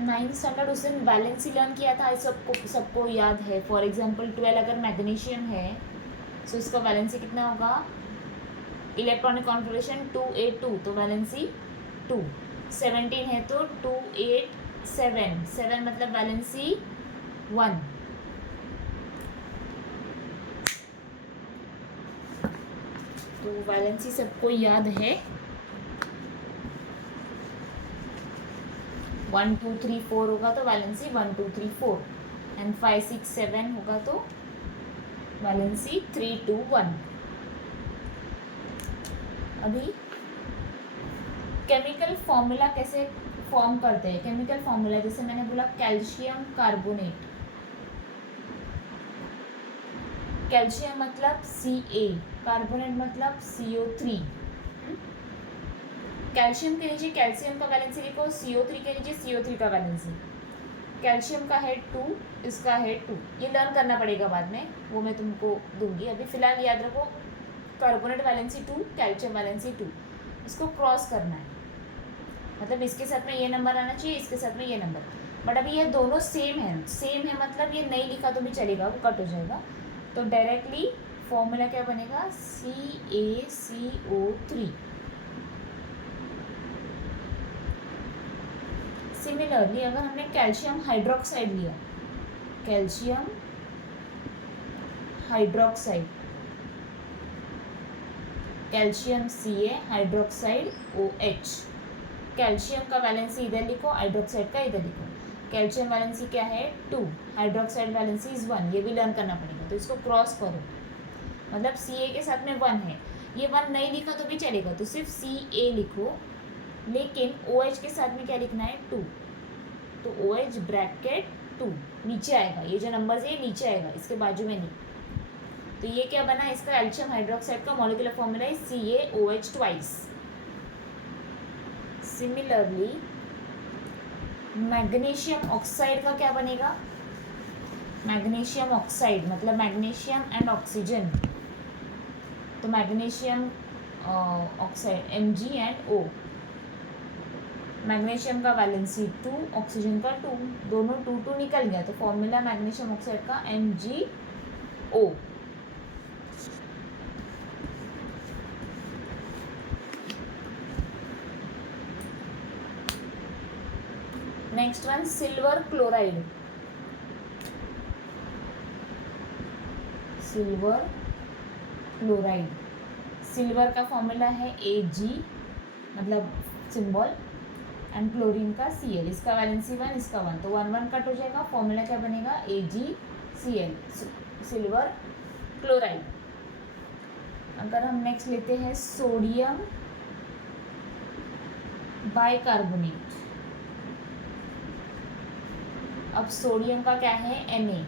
Ninth standard उस दिन valency learn किया था, सबको याद है. फॉर एग्जाम्पल 12 अगर मैग्नीशियम है तो इसका वैलेंसी कितना होगा, इलेक्ट्रॉनिक कॉन्फिगरेशन 2A2 तो वैलेंसी 2. 17 है तो 2 8 7 मतलब वैलेंसी 1. तो वैलेंसी सबको याद है. 1 2 3 4 होगा तो वैलेंसी 1 2 3 4 एंड 5 6 7 होगा तो वैलेंसी 3 2 1. अभी केमिकल फॉर्मूला कैसे फॉर्म करते हैं. केमिकल फॉर्मूला जैसे मैंने बोला कैल्शियम कार्बोनेट. कैल्शियम मतलब Ca, कार्बोनेट मतलब CO3. कैल्शियम के नीचे कैल्शियम का वैलेंसी लिखो, CO3 के नीचे CO3 का वैलेंसी. कैल्शियम का है 2, इसका है 2. ये लर्न करना पड़ेगा बाद में, वो मैं तुमको दूंगी. अभी फिलहाल याद रखो कार्बोनेट वैलेंसी 2, कैल्शियम वैलेंसी 2. इसको क्रॉस करना है, मतलब इसके साथ में ये नंबर आना चाहिए, इसके साथ में ये नंबर. बट अभी ये दोनों सेम है मतलब ये नहीं लिखा तो भी चलेगा, वो कट हो जाएगा. तो डायरेक्टली फॉर्मूला क्या बनेगा, CaCO3. सिमिलरली अगर हमने कैल्शियम हाइड्रोक्साइड लिया, calcium hydroxide, calcium Ca hydroxide OH. Calcium का वैलेंसी इधर लिखो, हाइड्रोक्साइड का इधर लिखो. कैल्शियम वैलेंसी क्या है 2, हाइड्रोक्साइड वैलेंसी इज 1. ये भी लर्न करना पड़ेगा. तो इसको क्रॉस करो, मतलब Ca के साथ में 1 है. ये 1 नहीं लिखा तो भी चलेगा, तो सिर्फ Ca लिखो. लेकिन OH के साथ में क्या लिखना है 2. तो OH ब्रैकेट 2 नीचे आएगा. ये जो नंबर है ये नीचे आएगा, इसके बाजू में नहीं. तो ये क्या बना, इसका कैल्शियम हाइड्रोक्साइड का मॉलिक्यूलर फॉर्मूला है CaOH twice. Similarly magnesium oxide का क्या बनेगा, मैग्नीशियम ऑक्साइड मतलब मैग्नीशियम एंड ऑक्सीजन. तो मैग्नीशियम ऑक्साइड MgO. मैग्नीशियम का वैलेंसी 2, ऑक्सीजन का 2, दोनों 2 2 निकल गया. तो फॉर्मूला मैग्नीशियम ऑक्साइड का MgO. Next one silver chloride. Silver chloride, silver का फॉर्मूला है Ag मतलब सिंबल, एंड क्लोरीन का Cl. इसका वैलेंसी 1, इसका 1, तो 1 1 कट हो जाएगा. फॉर्मूला क्या बनेगा AgCl, सिल्वर क्लोराइड. अगर हम नेक्स्ट लेते हैं सोडियम बाइकार्बोनेट. अब सोडियम का क्या है Na,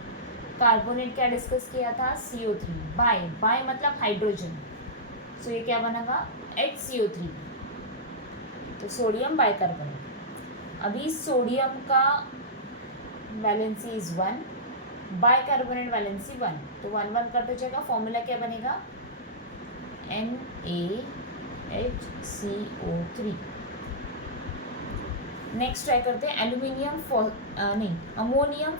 कार्बोनेट क्या डिस्कस किया था CO3. बाय मतलब हाइड्रोजन, सो ये क्या बनेगा HCO3. तो सोडियम बाइकार्बोनेट. अभी सोडियम का वैलेंसी इज 1, बाइकार्बोनेट वैलेंसी 1, तो 1 1 कट हो जाएगा. फॉर्मूला क्या बनेगा NaHCO3. नेक्स्ट ट्राई करते हैं ammonium phosphate. Ammonium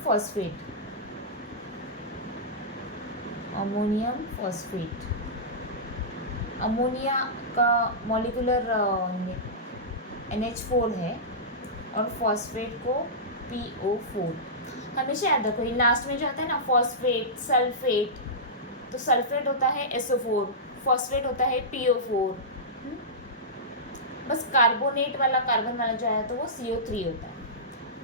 phosphate, ammonia का मॉलिक्यूलर NH4 है और फॉस्फेट को PO4. हमेशा याद रखो ये लास्ट में जो आता है ना फॉस्फेट सल्फेट, तो सल्फेट होता है SO4, फॉस्फेट होता है PO4. बस कार्बोनेट वाला कार्बन वाला जो आया तो वो CO3 होता है.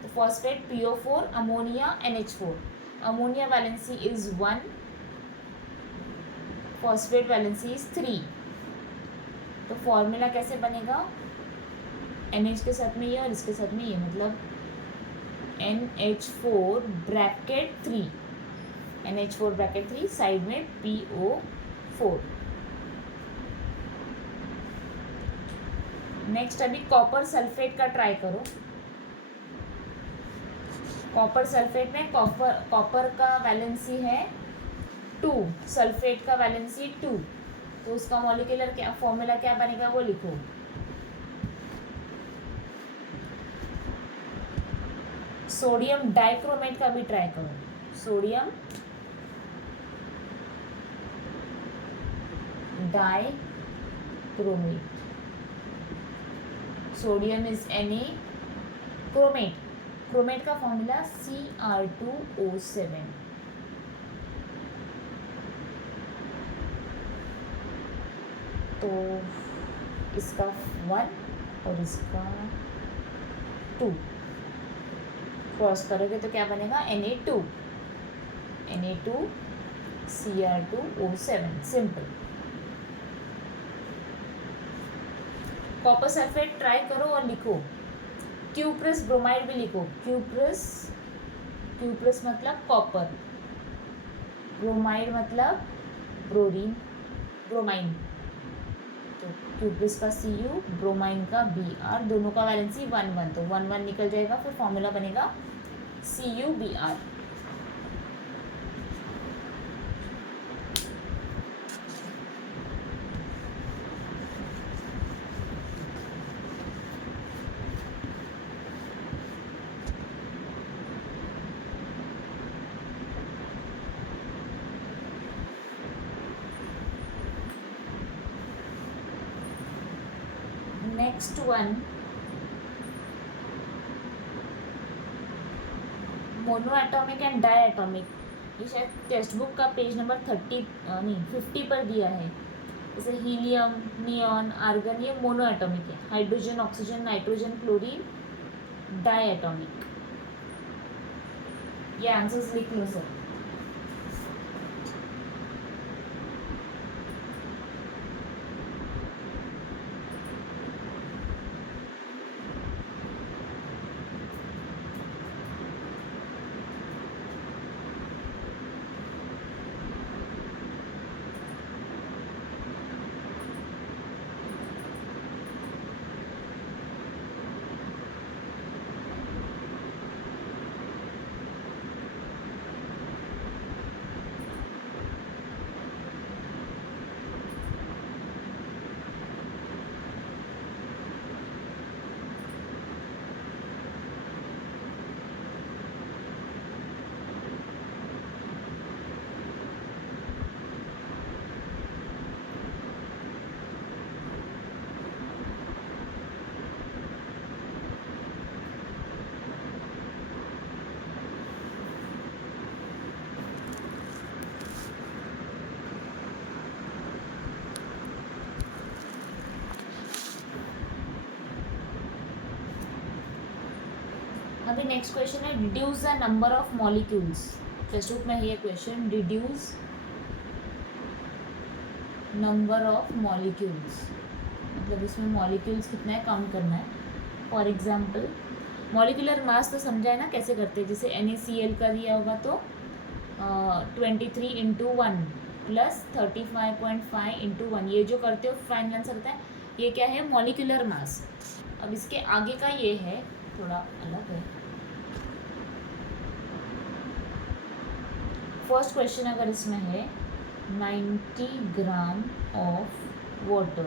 तो phosphate PO4, ammonia NH4. Ammonia valency is 1, phosphate valency is 3. तो फॉर्मूला कैसे बनेगा, NH के साथ में ये और इसके साथ में ये, मतलब NH4 bracket 3, NH4 bracket 3, side में PO4. नेक्स्ट अभी कॉपर सल्फेट का ट्राई करो. कॉपर सल्फेट में कॉपर का वैलेंसी है 2, सल्फेट का वैलेंसी 2, तो उसका मॉलिक्यूलर क्या फॉर्मूला क्या बनेगा वो लिखो. सोडियम डाइक्रोमेट का भी ट्राई करो. Sodium dichromate. Sodium is Na. Chromate. Chromate का फॉर्मूला Cr2O7. तो इसका 1 और इसका 2 क्रॉस करोगे तो क्या बनेगा? Na2. Na2 Cr2O7. Simple. Copper sulphate try करो और लिखो. क्यूप्रस ब्रोमाइड भी लिखो. क्यूप्रस मतलब कॉपर, ब्रोमाइड मतलब ब्रोमाइन. तो क्यूप्रस का Cu, ब्रोमाइन का Br, दोनों का वैलेंसी 1 1, तो 1 1 निकल जाएगा. फिर फॉर्मूला बनेगा CuBr. Next one, mono atomic and di atomic. ये शायद टेक्स्ट बुक का पेज नंबर 50 पर दिया है. जैसे हीलियम, नियॉन, आर्गन, ये मोनो एटॉमिक है. Hydrogen, oxygen, nitrogen, chlorine di atomic. ये आंसर्स लिख लो सर. अभी नेक्स्ट क्वेश्चन है deduce the number of molecules. Text book में है ये question. Deduce number of molecules मतलब इसमें मॉलिक्यूल्स कितना है काउंट करना है. फॉर एग्जांपल मॉलिक्यूलर मास तो समझा है ना कैसे करते हैं. जैसे NaCl का दिया होगा तो 23 × 1 प्लस 35.5 × 1. ये जो करते हो फाइनल आंसर होता है. ये क्या है? Molecular mass. अब इसके आगे का ये है थोड़ा अलग है. फर्स्ट क्वेश्चन अगर इसमें है 90 gram of water.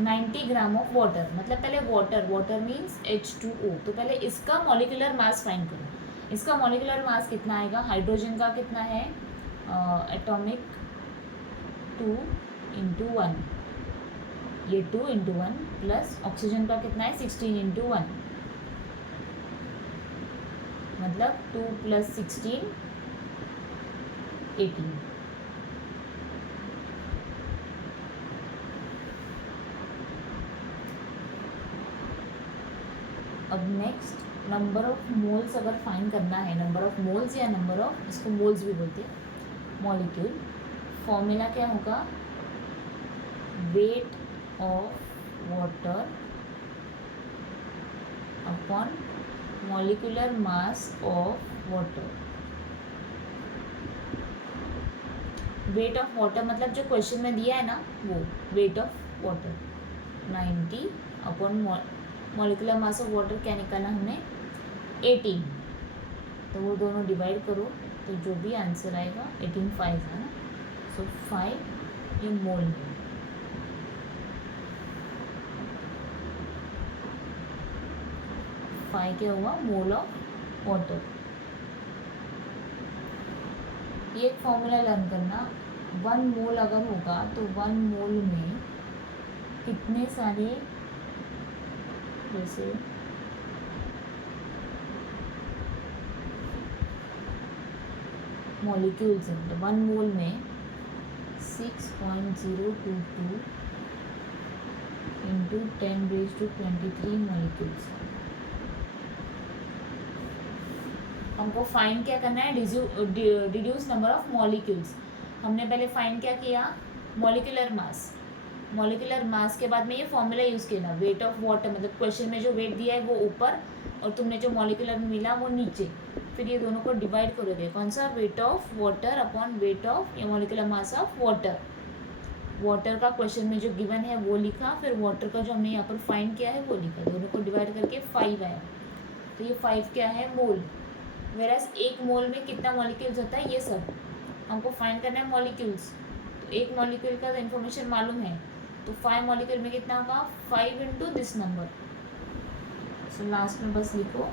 90 gram of water मतलब पहले वाटर मीन्स H2O. तो पहले इसका मॉलिक्यूलर मास फाइंड करो. इसका मॉलिक्यूलर मास कितना आएगा? हाइड्रोजन का कितना है? एटॉमिक 2 × 1. ये 2 × 1 प्लस ऑक्सीजन का कितना है? 16 × 1 मतलब 2 + 16 18. अब नेक्स्ट नंबर ऑफ मोल्स अगर फाइंड करना है. नंबर ऑफ मोल्स या नंबर ऑफ, इसको मोल्स भी बोलते हैं, मॉलिक्यूल. फॉर्मूला क्या होगा? Wait of water upon molecular mass of water. Wait of water मतलब जो क्वेश्चन में दिया है ना वो wait of water 90 upon molecular mass of water क्या निकालना हमने? 18. तो वो दोनों डिवाइड करो तो जो भी आंसर आएगा 18 5 है ना. सो 5 ये मोल है. फाइव क्या हुआ, मोल ऑफ वाटर। ये एक फॉर्मूला लर्न करना, 1 मोल अगर होगा तो 1 मोल में कितने सारे, जैसे मॉलिक्यूल्स हैं, तो 1 मोल में 6.022 इंटू 10⁻23 मॉलिक्यूल्स। हमको फाइंड क्या करना है, डिड्यूस नंबर ऑफ मॉलिक्यूल्स। हमने पहले फाइंड क्या किया, मॉलिक्यूलर मास। मॉलिक्यूलर मास के बाद में ये फॉर्मूला यूज़ किया, वेट ऑफ वाटर, मतलब क्वेश्चन में जो वेट दिया है वो ऊपर और तुमने जो मॉलिक्यूलर मिला वो नीचे, फिर ये दोनों को डिवाइड करोगे, कौन सा, weight of water upon weight of या molecular mass of water. Water का क्वेश्चन में जो गिवन है वो लिखा, फिर वाटर का जो हमने यहाँ पर फाइंड किया है वो लिखा, दोनों को डिवाइड करके 5 आया। तो ये 5 क्या है, मोल। वेराज एक मोल में कितना मॉलिक्यूल्स होता है, ये सब हमको फाइंड करना है मॉलिक्यूल्स। तो एक मॉलिक्यूल का इन्फॉर्मेशन मालूम है, तो 5 मॉलिक्यूल में कितना होगा, 5 into this number. So last में बस लिखो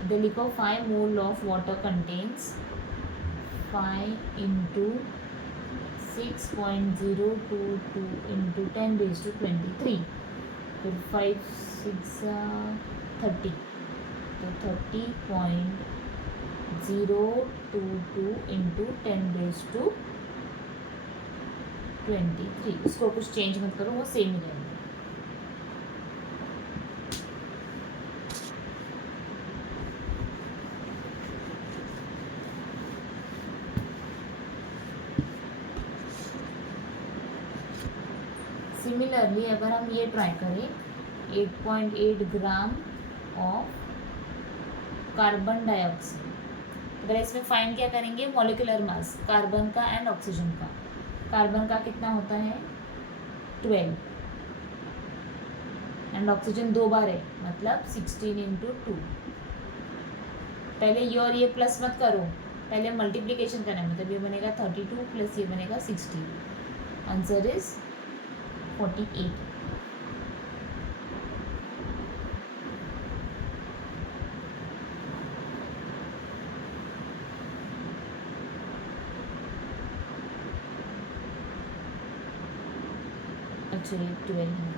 इधर लिखो 5 mole of water contains 5 into 6.022 into 10⁻23, फिर 5 6 30, तो 30.022 इंटू 10⁻23। इसको कुछ चेंज मत करो, वो सेम ही रहेगा। सिमिलरली अगर हम ये ट्राई करें 8.8 ग्राम ऑफ कार्बन डाइऑक्साइड, अगर इसमें फाइंड क्या करेंगे, मॉलिक्यूलर मास कार्बन का एंड ऑक्सीजन का। कार्बन का कितना होता है 12 एंड ऑक्सीजन 2 बार है, मतलब 16 इंटू 2। पहले ये और ये प्लस मत करो, पहले मल्टीप्लीकेशन करना है, मतलब ये बनेगा 32 प्लस ये बनेगा 16। Answer is 48। अच्छा ये 12 है,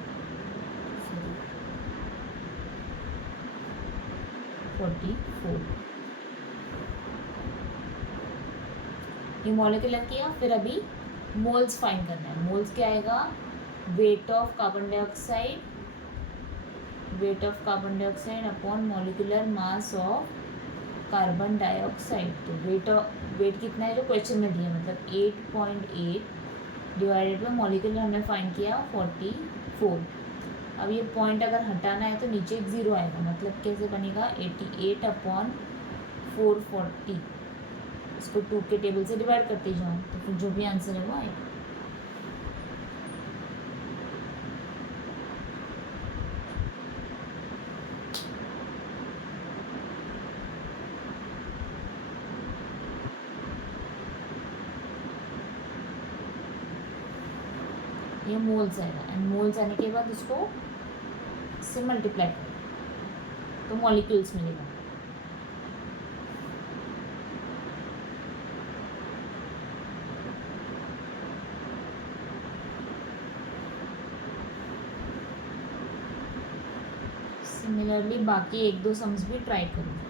44। ये मॉलिक्यूलर किया, फिर अभी मोल्स फाइंड करना है। मोल्स क्या आएगा, weight of carbon dioxide upon molecular mass of carbon dioxide. तो वेट कितना है जो क्वेश्चन में दिया, मतलब 8.8 डिवाइडेड बाई मॉलिक्यूलर हमने फाइंड किया 44। अब ये पॉइंट अगर हटाना है तो नीचे एक 0 आएगा, मतलब कैसे बनेगा 88 अपॉन 440। इसको 2 के टेबल से डिवाइड करते जाओ, तो फिर जो भी आंसर है वो आएगा। ये मोल्स आएगा, एंड मोल्स आने के बाद उसको से मल्टीप्लाई करो तो मॉलिक्यूल्स मिलेगा। सिमिलरली बाकी 1-2 सम्स भी ट्राई करो।